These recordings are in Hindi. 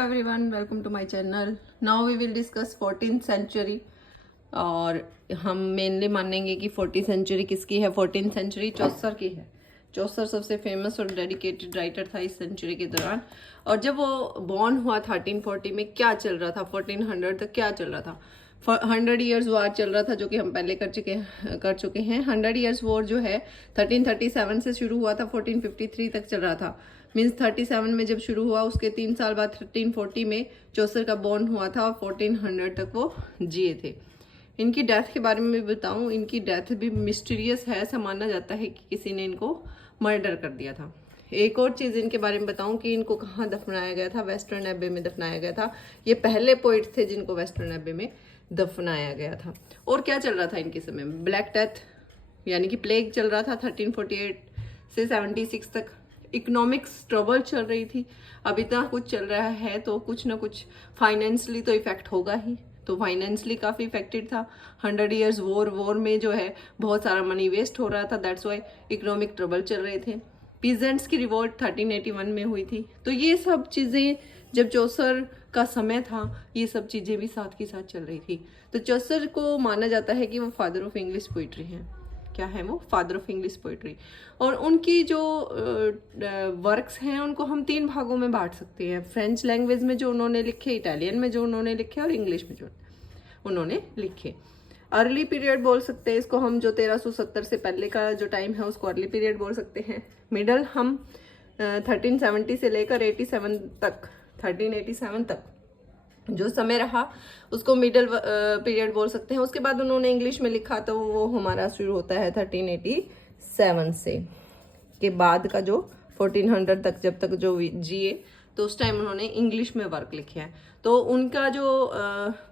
everyone, welcome to my channel. Now we will discuss 14th century और हम मेनली मानेंगे कि 14th सेंचुरी किसकी है। 14th सेंचुरी चौसर की है। चौसर सबसे फेमस और डेडिकेटेड राइटर था इस सेंचुरी के दौरान। और जब वो बॉर्न हुआ 1340 में, क्या चल रहा था 1400 तक, क्या चल रहा था 100 ईयर्स वॉर चल रहा था, जो कि हम पहले कर चुके हैं। 100 ईयर्स वॉर जो है 1337 से शुरू हुआ था, 1453 तक चल रहा था। मीन्स 37 में जब शुरू हुआ, उसके 3 साल बाद 1340 में चौसर का बॉर्न हुआ था और 1400 तक वो जिए थे। इनकी डेथ के बारे में भी बताऊं, इनकी डेथ भी मिस्टीरियस है। ऐसा माना जाता है कि किसी ने इनको मर्डर कर दिया था। एक और चीज़ इनके बारे में बताऊं कि इनको कहाँ दफनाया गया था। वेस्टर्न एबे में दफनाया गया था। ये पहले पोइट थे जिनको वेस्टर्न एबे में दफनाया गया था। और क्या चल रहा था इनके समय में? ब्लैक डेथ यानी कि प्लेग चल रहा था 1348 से 76 तक। इकोनॉमिक्स ट्रबल चल रही थी। अब इतना कुछ चल रहा है तो कुछ ना कुछ फाइनेंशियली तो इफेक्ट होगा ही। तो फाइनेंशियली काफ़ी इफेक्टेड था। 100 ईयर्स वॉर में जो है बहुत सारा मनी वेस्ट हो रहा था। दैट्स वाई इकोनॉमिक ट्रबल चल रहे थे। पीजेंट्स की रिवोल्ट 1381 में हुई थी। तो ये सब चीज़ें जब चौसर का समय था, ये सब चीज़ें भी साथ के साथ चल रही थी। तो चौसर को माना जाता है कि वो फादर ऑफ इंग्लिश पोइट्री हैं। क्या है वो? Father of English poetry. और उनकी जो वर्क्स हैं उनको हम 3 भागों में बांट सकते हैं। फ्रेंच लैंग्वेज में जो उन्होंने लिखे, इटालियन में जो उन्होंने लिखे और इंग्लिश में जो उन्होंने लिखे। अर्ली पीरियड बोल सकते हैं इसको हम, जो 1370 से पहले का जो टाइम है उसको अर्ली पीरियड बोल सकते हैं। मिडल हम 1370 से लेकर 87 तक, 1387 तक जो समय रहा उसको मिडल पीरियड बोल सकते हैं। उसके बाद उन्होंने इंग्लिश में लिखा तो वो हमारा शुरू होता है 1387 से के बाद का जो 1400 तक, जब तक जो जिए, तो उस टाइम उन्होंने इंग्लिश में वर्क लिखे हैं। तो उनका जो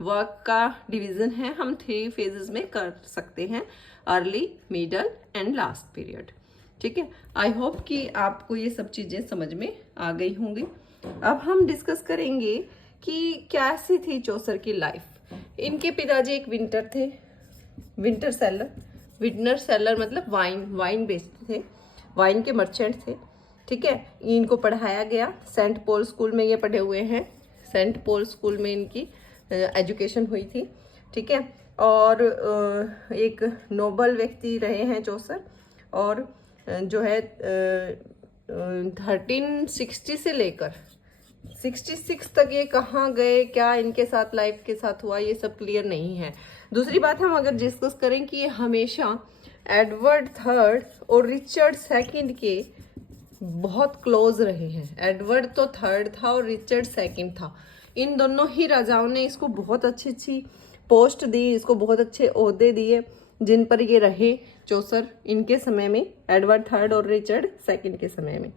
वर्क का डिवीज़न है हम 3 फेजेस में कर सकते हैं, early, middle and last period. ठीक है, आई होप कि आपको ये सब चीज़ें समझ में आ गई होंगी। अब हम डिस्कस करेंगे कि कैसी थी चौसर की लाइफ। इनके पिताजी एक विंटर थे, विंटर सेलर मतलब वाइन बेचते थे, वाइन के मर्चेंट थे। ठीक है, इनको पढ़ाया गया सेंट पॉल स्कूल में, ये पढ़े हुए हैं। सेंट पॉल स्कूल में इनकी एजुकेशन हुई थी। ठीक है, और एक नोबल व्यक्ति रहे हैं चौसर। और जो है 1360 से लेकर 66 तक ये कहाँ गए, क्या इनके साथ लाइफ के साथ हुआ, ये सब क्लियर नहीं है। दूसरी बात, हम अगर डिस्कस करें कि ये हमेशा एडवर्ड थर्ड और रिचर्ड सेकंड के बहुत क्लोज रहे हैं। एडवर्ड तो थर्ड था और रिचर्ड सेकंड था। इन दोनों ही राजाओं ने इसको बहुत अच्छी अच्छी पोस्ट दी, इसको बहुत अच्छे ओहदे दिए जिन पर ये रहे चौसर इनके समय में, एडवर्ड थर्ड और रिचर्ड सेकंड के समय में।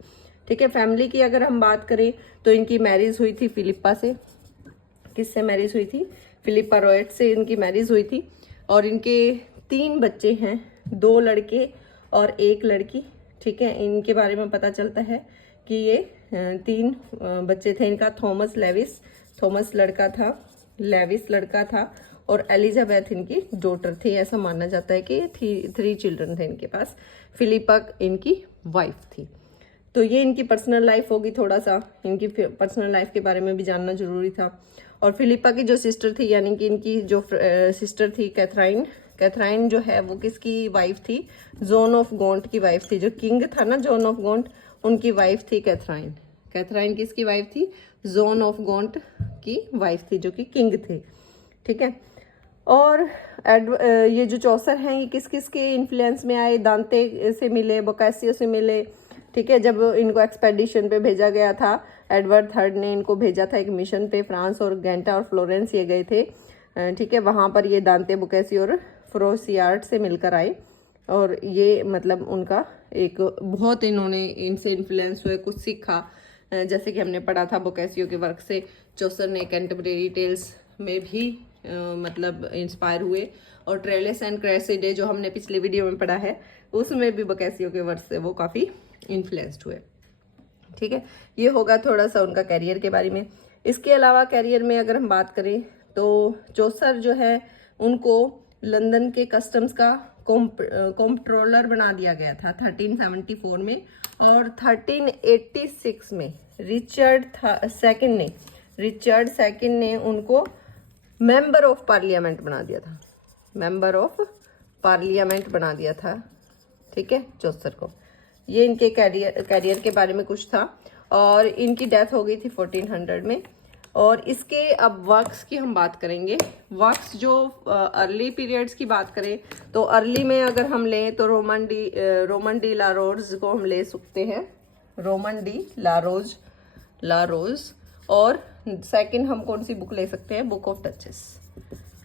ठीक है, फैमिली की अगर हम बात करें तो इनकी मैरिज हुई थी फिलिप्पा से। किससे मैरिज हुई थी? फिलिप्पा रॉयट से इनकी मैरिज हुई थी। और इनके 3 बच्चे हैं, 2 लड़के और 1 लड़की। ठीक है, इनके बारे में पता चलता है कि ये 3 बच्चे थे। इनका थॉमस लड़का था, लेविस लड़का था और एलिजाबेथ इनकी डॉटर थी। ऐसा माना जाता है कि 3 चिल्ड्रन थे इनके पास। फिलिप्पा इनकी वाइफ थी। तो ये इनकी पर्सनल लाइफ होगी। थोड़ा सा इनकी पर्सनल लाइफ के बारे में भी जानना जरूरी था। और फिलिप्पा की जो सिस्टर थी, यानी कि इनकी जो सिस्टर थी कैथराइन जो है वो किसकी वाइफ थी? जॉन ऑफ गॉन्ट की वाइफ थी। जो किंग था ना जॉन ऑफ गॉन्ट, उनकी वाइफ थी कैथराइन किसकी वाइफ थी? जॉन ऑफ गॉन्ट की वाइफ थी, जो कि किंग थे। ठीक है, और ये जो चौसर हैं ये किस किस के इन्फ्लुएंस में आए? दांते से मिले, बोकासियो से मिले। ठीक है, जब इनको एक्सपेडिशन पे भेजा गया था, एडवर्ड थर्ड ने इनको भेजा था एक मिशन पे। फ्रांस और गेंटा और फ्लोरेंस ये गए थे। ठीक है, वहाँ पर ये दांते, बोकासियो और फ्रोसियार्ड से मिलकर आए। और ये मतलब उनका एक बहुत, इन्होंने इनसे इन्फ्लुएंस हुए, कुछ सीखा। जैसे कि हमने पढ़ा था बोकासियो के वर्क से चौसर ने कैंटरबरी टेल्स में भी मतलब इंस्पायर हुए। और ट्रेलिस एंड क्रेसिडे जो हमने पिछले वीडियो में पढ़ा है, उसमें भी बोकासियो के वर्क से वो काफ़ी इन्फ्लुएंस्ड हुए। ठीक है, ये होगा थोड़ा सा उनका कैरियर के बारे में। इसके अलावा कैरियर में अगर हम बात करें तो चौसर जो है उनको लंदन के कस्टम्स का कॉम्प्ट्रोलर बना दिया गया था 1374 में। और 1386 में रिचर्ड सेकंड ने रिचर्ड सेकंड ने उनको मेंबर ऑफ पार्लियामेंट बना दिया था, मेंबर ऑफ पार्लियामेंट बना दिया था, ठीक है, चौसर को। ये इनके कैरियर के बारे में कुछ था। और इनकी डेथ हो गई थी 1400 में। और इसके अब वर्क्स की हम बात करेंगे। वर्क्स जो अर्ली पीरियड्स की बात करें तो अर्ली में अगर हम लें तो रोमन डी ला रोज को हम ले सकते हैं, रोमन डी ला रोज। और सेकंड हम कौन सी बुक ले सकते हैं, बुक ऑफ डचेस।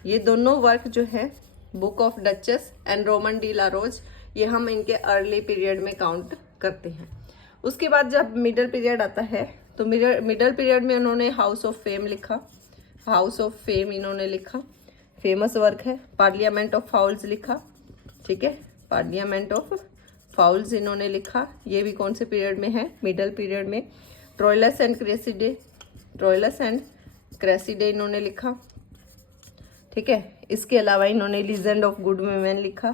ये दोनों वर्क जो है, book of Duchess and Roman de la Rose, ये हम इनके अर्ली पीरियड में काउंट करते हैं। उसके बाद जब मिडल पीरियड आता है तो मिडल पीरियड में उन्होंने हाउस ऑफ फेम लिखा, हाउस ऑफ फेम इन्होंने लिखा, फेमस वर्क है। पार्लियामेंट ऑफ फाउल्स लिखा, ठीक है, पार्लियामेंट ऑफ फाउल्स इन्होंने लिखा। ये भी कौन से पीरियड में है, मिडल पीरियड में। ट्रोइलस एंड क्रेसिडे इन्होंने लिखा, ठीक है। इसके अलावा इन्होंने लीजेंड ऑफ गुड वीमेन लिखा,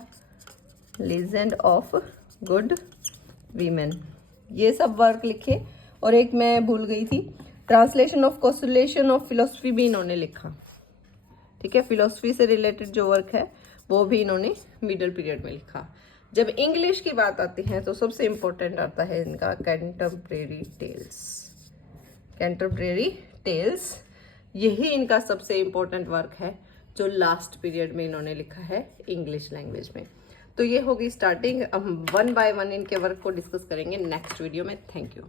लीजेंड ऑफ गुड वीमेन, ये सब वर्क लिखे। और एक मैं भूल गई थी, translation of constitution of philosophy भी इन्होंने लिखा, ठीक है। फिलोसफी से रिलेटेड जो वर्क है वो भी इन्होंने मिडल पीरियड में लिखा। जब इंग्लिश की बात आती है तो सबसे इंपॉर्टेंट आता है इनका कैंटरबरी टेल्स। कैंटरबरी टेल्स यही इनका सबसे इंपॉर्टेंट वर्क है जो लास्ट पीरियड में इन्होंने लिखा है इंग्लिश लैंग्वेज में। तो ये होगी स्टार्टिंग। हम 1 बाय 1 इनके वर्क को डिस्कस करेंगे नेक्स्ट वीडियो में। Thank you.